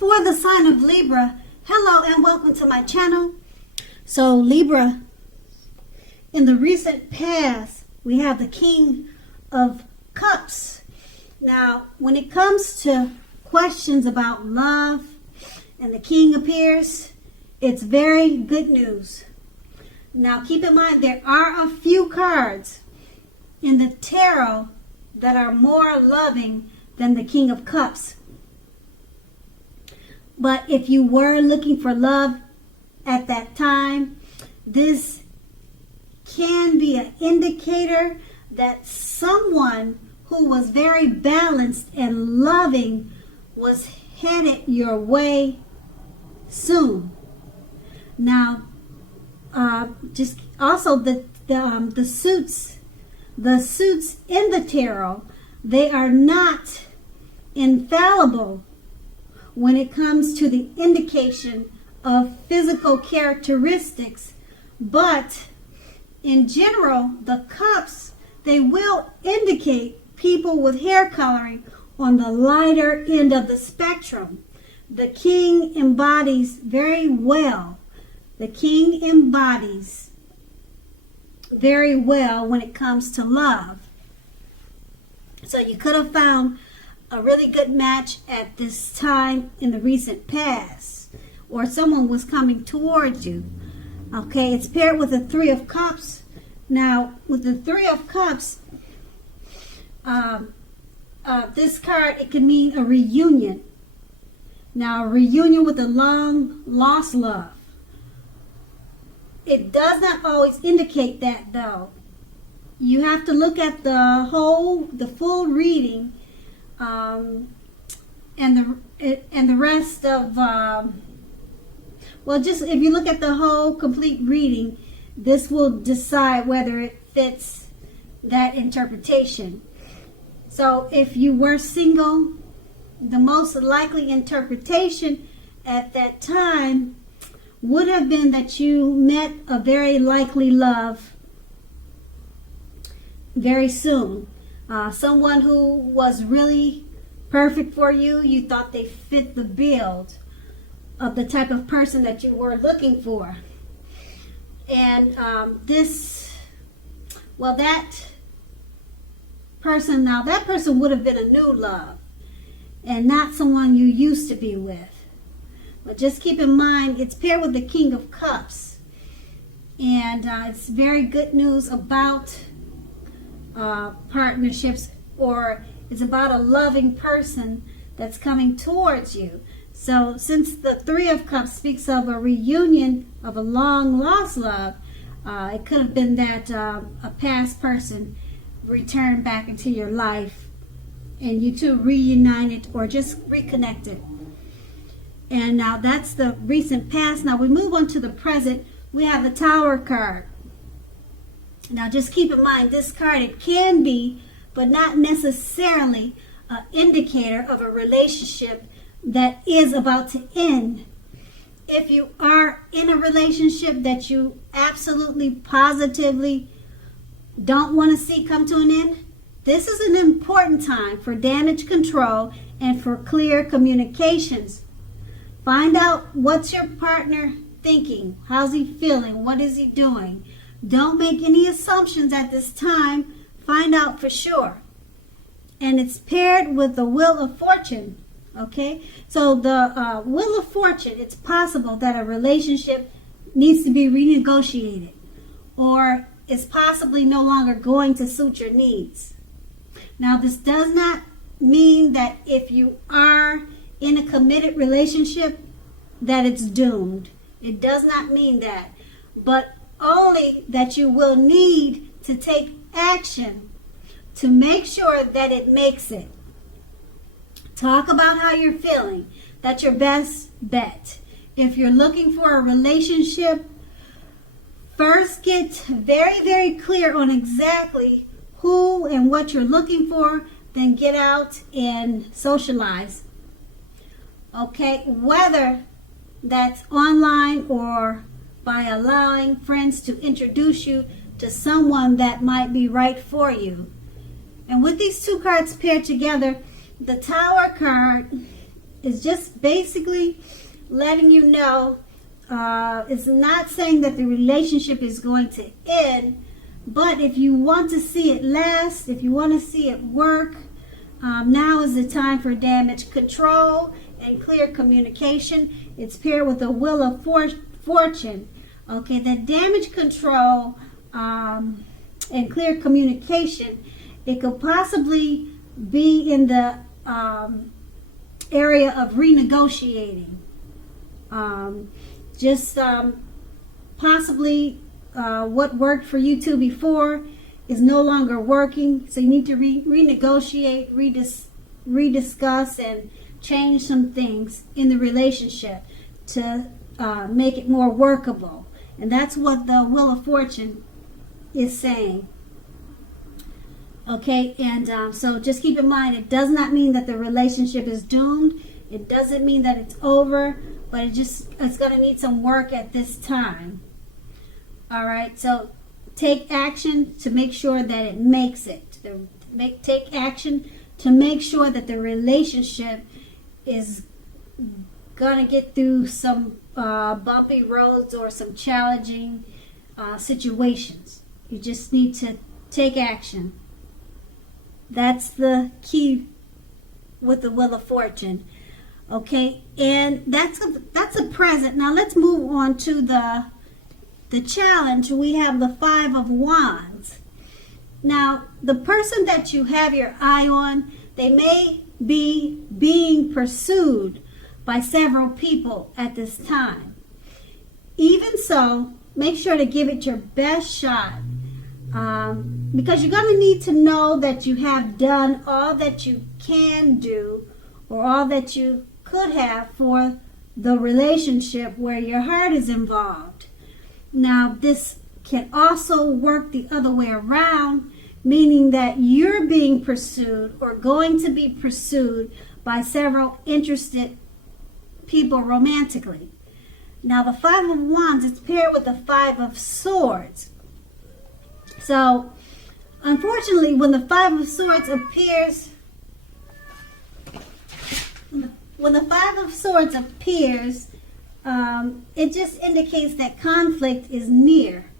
for the sign of Libra. Hello and welcome to my channel. So Libra, in the recent past, we have the King of Cups. Now, when it comes to questions about love and the King appears, it's very good news. Now, keep in mind, there are a few cards in the tarot that are more loving than the King of Cups. But if you were looking for love at that time, this can be an indicator that someone who was very balanced and loving was headed your way soon. Now, just also the suits in the tarot, they are not infallible when it comes to the indication of physical characteristics, but in general, the cups, they will indicate people with hair coloring on the lighter end of the spectrum. The King embodies very well. The King embodies very well when it comes to love. So you could have found a really good match at this time in the recent past, or someone was coming towards you. Okay, it's paired with the Three of Cups. Now, with the Three of Cups, this card, it can mean a reunion. Now, a reunion with a long lost love. It does not always indicate that, though. You have to look at the full reading, and the rest of, well, just if you look at the whole complete reading, this will decide whether it fits that interpretation. So if you were single, the most likely interpretation at that time would have been that you met a very likely love very soon. Someone who was really perfect for you. You thought they fit the build of the type of person that you were looking for. And that person would have been a new love and not someone you used to be with. But just keep in mind, it's paired with the King of Cups. And it's very good news about partnerships, or it's about a loving person that's coming towards you. So since the Three of Cups speaks of a reunion of a long lost love, it could have been that a past person returned back into your life and you two reunited or just reconnected. And now that's the recent past. Now we move on to the present. We have the Tower card. Now just keep in mind, this card, it can be, but not necessarily, an indicator of a relationship that is about to end. If you are in a relationship that you absolutely, positively don't want to see come to an end, this is an important time for damage control and for clear communications. Find out what's your partner thinking. How's he feeling? What is he doing? Don't make any assumptions at this time. Find out for sure. And it's paired with the Wheel of Fortune. Okay? So the Wheel of Fortune, it's possible that a relationship needs to be renegotiated, or is possibly no longer going to suit your needs. Now, this does not mean that if you are in a committed relationship that it's doomed. It does not mean that. But only that you will need to take action to make sure that it makes it. Talk about how you're feeling. That's your best bet. If you're looking for a relationship, first get very, very clear on exactly who and what you're looking for, then get out and socialize. Okay, whether that's online or by allowing friends to introduce you to someone that might be right for you. And with these two cards paired together, the Tower card It's just basically letting you know, it's not saying that the relationship is going to end, but if you want to see it last, if you want to see it work, now is the time for damage control and clear communication. It's paired with the Wheel of Fortune. Okay, the damage control and clear communication, it could possibly be in the area of renegotiating. Possibly what worked for you two before is no longer working, so you need to renegotiate, rediscuss, and change some things in the relationship to make it more workable. And that's what the Wheel of Fortune is saying. Okay, and so just keep in mind, it does not mean that the relationship is doomed. It doesn't mean that it's over, but it's going to need some work at this time. All right, so take action to make sure that it makes it. Take action to make sure that the relationship is going to get through some bumpy roads or some challenging situations. You just need to take action. That's the key with the Wheel of Fortune. Okay, and that's a present. Now let's move on to the challenge. We have the Five of Wands. Now, the person that you have your eye on, they may be being pursued by several people at this time. Even so, make sure to give it your best shot, because you're going to need to know that you have done all that you can do, or all that you could have for the relationship where your heart is involved. Now, this can also work the other way around, meaning that you're being pursued or going to be pursued by several interested people romantically. Now, the Five of Wands is paired with the Five of Swords. So, unfortunately, when the Five of Swords appears, it just indicates that conflict is near.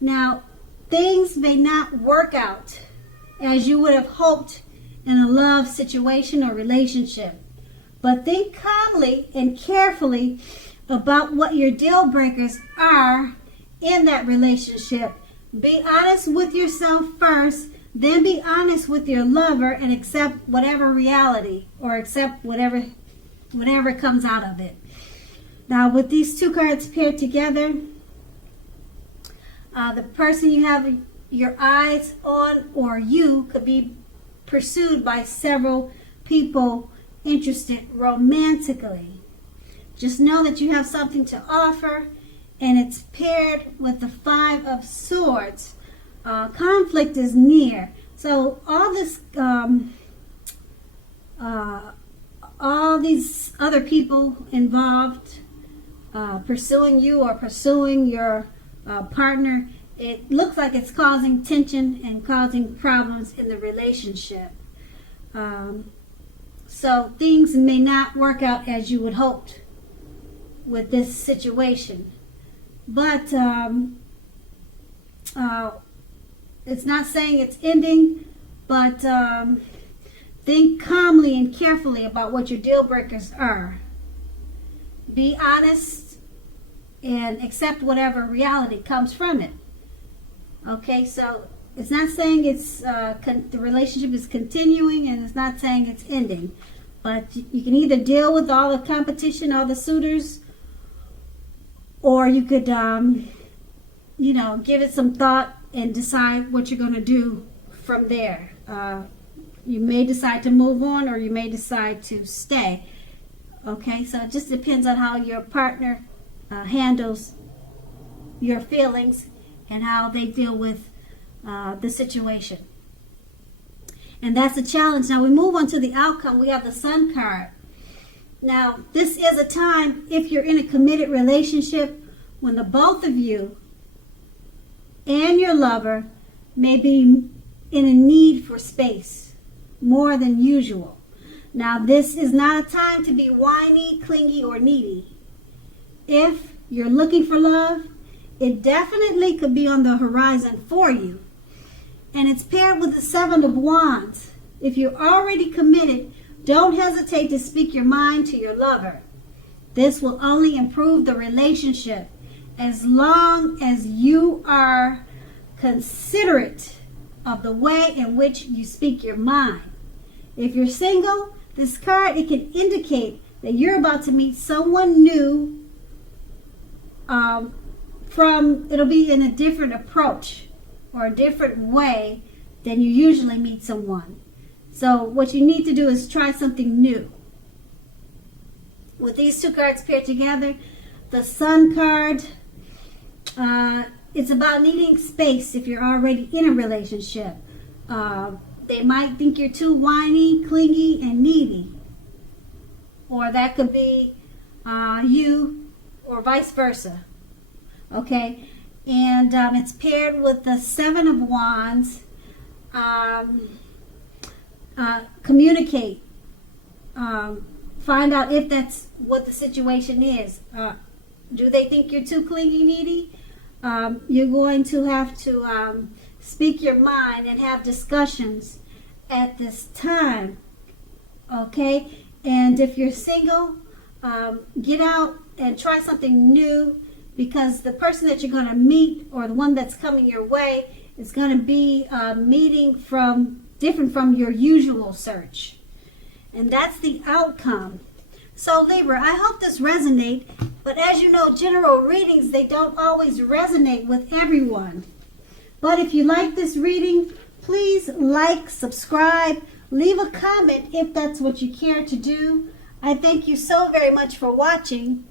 Now, things may not work out as you would have hoped in a love situation or relationship, but think calmly and carefully about what your deal breakers are in that relationship. Be honest with yourself first, then be honest with your lover, and accept whatever reality or accept whatever comes out of it. Now, with these two cards paired together, the person you have your eyes on, or you, could be pursued by several people interested romantically. Just know that you have something to offer, and it's paired with the Five of Swords. Conflict is near. So all these other people involved pursuing you or pursuing your partner, it looks like it's causing tension and causing problems in the relationship. So things may not work out as you would hoped with this situation. But it's not saying it's ending, but think calmly and carefully about what your deal breakers are. Be honest and accept whatever reality comes from it. Okay, so it's not saying it's the relationship is continuing, and it's not saying it's ending. But you can either deal with all the competition, all the suitors, or you could, give it some thought and decide what you're going to do from there. You may decide to move on, or you may decide to stay. Okay, so it just depends on how your partner handles your feelings and how they deal with the situation. And that's a challenge. Now we move on to the outcome. We have the Sun card. Now, this is a time, if you're in a committed relationship, when the both of you and your lover may be in a need for space more than usual. Now, this is not a time to be whiny, clingy, or needy. If you're looking for love, it definitely could be on the horizon for you. And it's paired with the Seven of Wands. If you're already committed, don't hesitate to speak your mind to your lover. This will only improve the relationship as long as you are considerate of the way in which you speak your mind. If you're single, this card, it can indicate that you're about to meet someone new. It'll be in a different approach or a different way than you usually meet someone. So what you need to do is try something new. With these two cards paired together, the Sun card, it's about needing space if you're already in a relationship. They might think you're too whiny, clingy, and needy. Or that could be you, or vice versa. Okay? And it's paired with the Seven of Wands. Communicate. Find out if that's what the situation is. Do they think you're too clingy, needy? You're going to have to speak your mind and have discussions at this time. Okay? And if you're single, get out and try something new, because the person that you're going to meet, or the one that's coming your way, is going to be meeting from different from your usual search. And that's the outcome. So Libra, I hope this resonates, but as you know, general readings, they don't always resonate with everyone. But if you like this reading, please like, subscribe, leave a comment if that's what you care to do. I thank you so very much for watching.